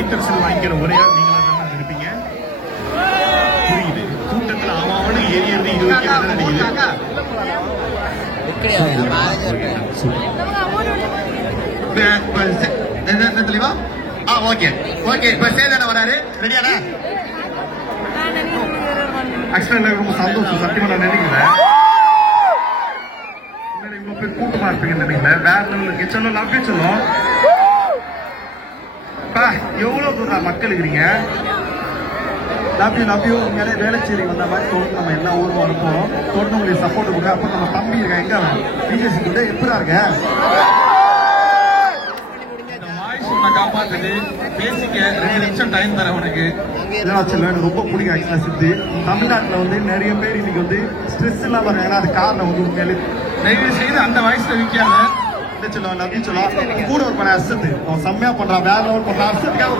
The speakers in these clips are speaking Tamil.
வயிற்றுச்சல் வாங்கிக்கிற ஒரே ஆள் நீங்களா தான் இருப்பீங்க. புரியுது. கூட்டத்துல அவனு ஏறி இது வரைக்கும் நடிக்குது. என்ன தெளிவா? Okay okay. இப்ப சேதன வராரு. ரெடியாடா? ஆக்சுவலா எனக்கு ரொம்ப சந்தோஷம். சத்தியமா நான் நினைக்கிறேன் இவ்வளவு பேர் கூட்டமா இருப்பீங்கன்னு நினைக்கிறேன். வேற லெவலுக்கு சொல்லும் நம்பி சொல்லும். எவ்வளவு தூரம் மக்கள் இருக்கிறீங்க. நம்பியோ உண்மையிலே வேலைச்சேரி வந்த மாதிரி தொடர்ந்து நம்ம எல்லா ஊரும் இருப்போம். தொடர்ந்து உங்களுக்கு சப்போர்ட் கொடுங்க. அப்ப நம்ம தம்பி இருக்க எங்க பிஜேசி கூட எப்படா இருக்க காப்பாத்துது பேசிக்க 2 நிமிஷம் டைம் தர உனக்கு எனக்கு ரொம்ப பிடிக்கும். ஆக்சுவலா சித்து தமிழ்நாட்டுல வந்து நிறைய பேர் இன்னைக்கு வந்து ஸ்ட்ரெஸ் இல்லாம இருக்காங்க. அது காரணம் வந்து உண்மையிலே தயவு செய்து அந்த வயசுல விற்காம சொல்லுவான் நம்பி சொல்லுவான். கூட ஒரு பண்ண அசத்து அவன் செம்மையா பண்றான். வேற லெவல் பண்றான். அசத்துக்காக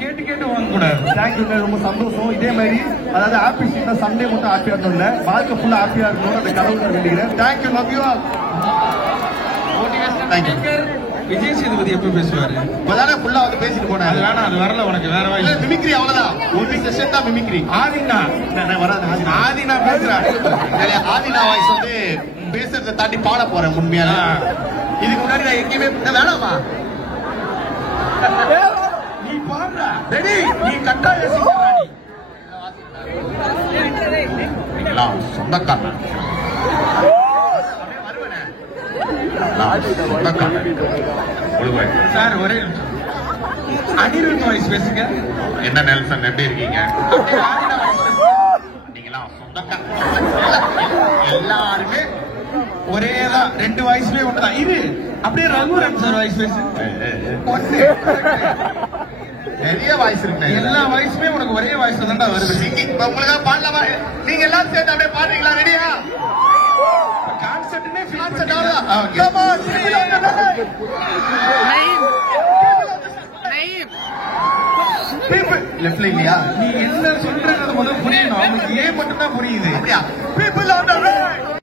கேட்டு கேட்டு வாங்க கூடாது. தேங்க்யூ. ரொம்ப சந்தோஷம். இதே மாதிரி அதாவது ஹாப்பி சீட்னா சண்டே மட்டும் ஹாப்பியா இருக்கணும் இல்ல, வாழ்க்கை ஃபுல்லா ஹாப்பியா இருக்கணும். அந்த கடவுள் வேண்டிக்கிறேன். Thank you. Love you all. Thank you. Vijay Sethupathi எப்ப பேசுவாரு? இப்பதானே ஃபுல்லா வந்து பேசிட்டு போனேன். அது வேணாம், அது வரல உனக்கு. வேற வாய்ஸ் மிமிக்ரி அவ்வளவுதான். ஒரு செஷன் தான் மிமிக்ரி. ஆதினா வராது. ஆதினா பேசுறேன். ஆதினா வாய்ஸ் வந்து பேசுறதை தாண்டி பாட போறேன். உண்மையா இதுக்கு முன்னாடி நான் எங்கேயுமே வேணாமா நீ பாடுற ரெடி நீ கட்டாய சொந்தக்காரன் சார் ஒரே அனிருத் வாய்ஸ் பேசுங்க. என்ன நெல்சன் எப்படி இருக்கீங்க? நீங்களா சொந்தக்காரன் எல்லாருமே ஒரேதான். 2 வாய்ஸ்லயே ஒண்ணுதான். இது அப்படியே ரகுராம் சார் வாய்ஸ் பேசு. நிறைய வாய்ஸ் இருக்கு. எல்லா வாய்ஸுமே உனக்கு ஒரே வாய்ஸ்ல தான்டா வருது. உங்களுக்கு பாடலாமா? நீங்க எல்லாம் சேர்ந்து அப்படியே பாடுறீங்களா? ரெடியா? கான்செப்ட்னே கான்செப்ட் ஆகுதா? கம் ஆன் பீப்பிள் லெஃப்ட்ல இல்லையா? நீ என்ன சொல்றது முதல்ல புரியணும். அவங்களுக்கு ஏன் மட்டும் தான் புரியுது. People on the right.